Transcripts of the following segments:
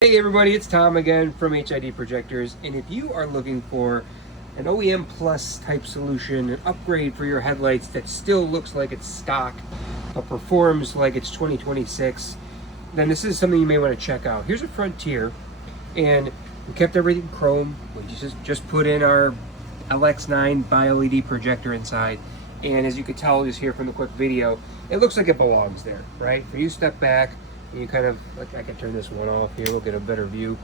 Hey everybody, it's Tom again from HID Projectors, and if you are looking for an OEM Plus type solution, an upgrade for your headlights that still looks like it's stock but performs like it's 2026, then this is something you may want to check out. Here's a Frontier, and we kept everything chrome. We just put in our LX-9 bi-LED projector inside, and as you can tell just here from the quick video, it looks like it belongs there, right? If you step back, you kind of, like, I can turn this one off here, we'll get a better view.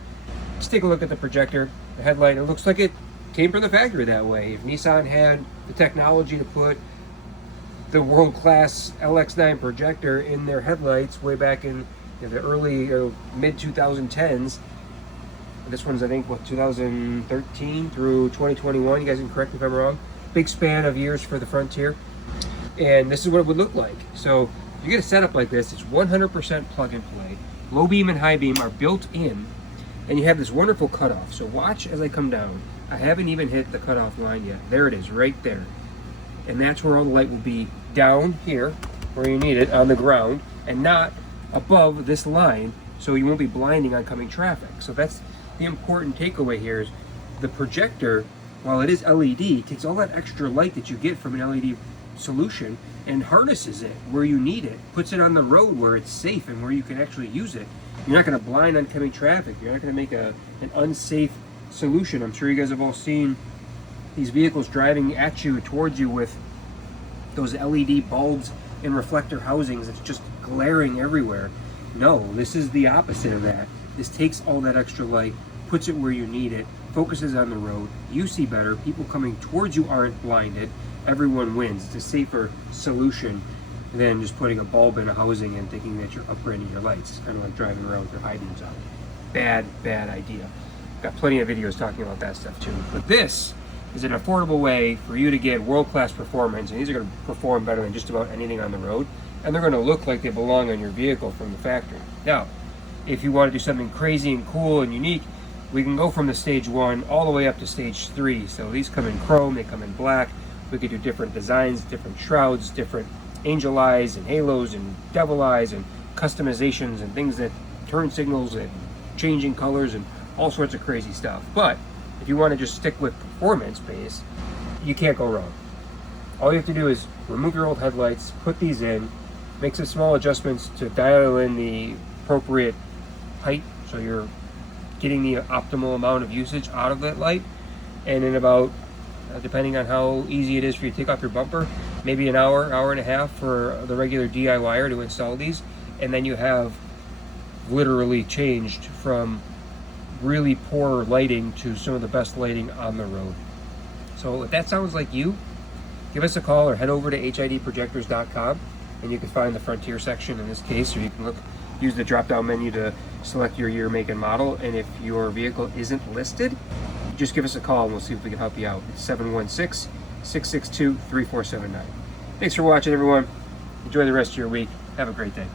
Let's take a look at the projector, the headlight. It looks like it came from the factory that way. If Nissan had the technology to put the world-class LX-9 projector in their headlights way back in the early or mid-2010s, this one's, I think, what, 2013 through 2021, you guys can correct me if I'm wrong. Big span of years for the Frontier. And this is what it would look like. So you get a setup like this, it's 100% plug and play. Low beam and high beam are built in, and you have this wonderful cutoff. So watch as I come down. I haven't even hit the cutoff line yet. There it is, right there. And that's where all the light will be, down here, where you need it, on the ground, and not above this line, so you won't be blinding oncoming traffic. So that's the important takeaway here is the projector, while it is LED, takes all that extra light that you get from an LED solution and harnesses it where you need it, puts it on the road where it's safe and where you can actually use it. You're not going to blind oncoming traffic. You're not going to make an unsafe solution. I'm sure you guys have all seen these vehicles driving at you, towards you, with those LED bulbs and reflector housings that's just glaring everywhere. No, this is the opposite of that. This takes all that extra light, puts it where you need it, focuses on the road. You see better. People coming towards you aren't blinded. Everyone wins. It's a safer solution than just putting a bulb in a housing and thinking that you're upgrading your lights. It's kind of like driving around with your high beams on. Bad idea. Got plenty of videos talking about that stuff too. But this is an affordable way for you to get world-class performance, and these are going to perform better than just about anything on the road, and they're going to look like they belong on your vehicle from the factory. Now, if you want to do something crazy and cool and unique, we can go from the stage 1 all the way up to stage 3. So these come in chrome, they come in black. We could do different designs, different shrouds, different angel eyes and halos and devil eyes and customizations and things that turn signals and changing colors and all sorts of crazy stuff. But if you want to just stick with performance base, you can't go wrong. All you have to do is remove your old headlights, put these in, make some small adjustments to dial in the appropriate height so you're getting the optimal amount of usage out of that light, and in about, depending on how easy it is for you to take off your bumper, maybe an hour and a half for the regular DIYer to install these, and then you have literally changed from really poor lighting to some of the best lighting on the road. So if that sounds like you, give us a call or head over to HIDprojectors.com, and you can find the Frontier section in this case, or you can use the drop-down menu to select your year, make, and model. And if your vehicle isn't listed, just give us a call and we'll see if we can help you out. It's 716-662-3479. Thanks for watching, everyone. Enjoy the rest of your week. Have a great day.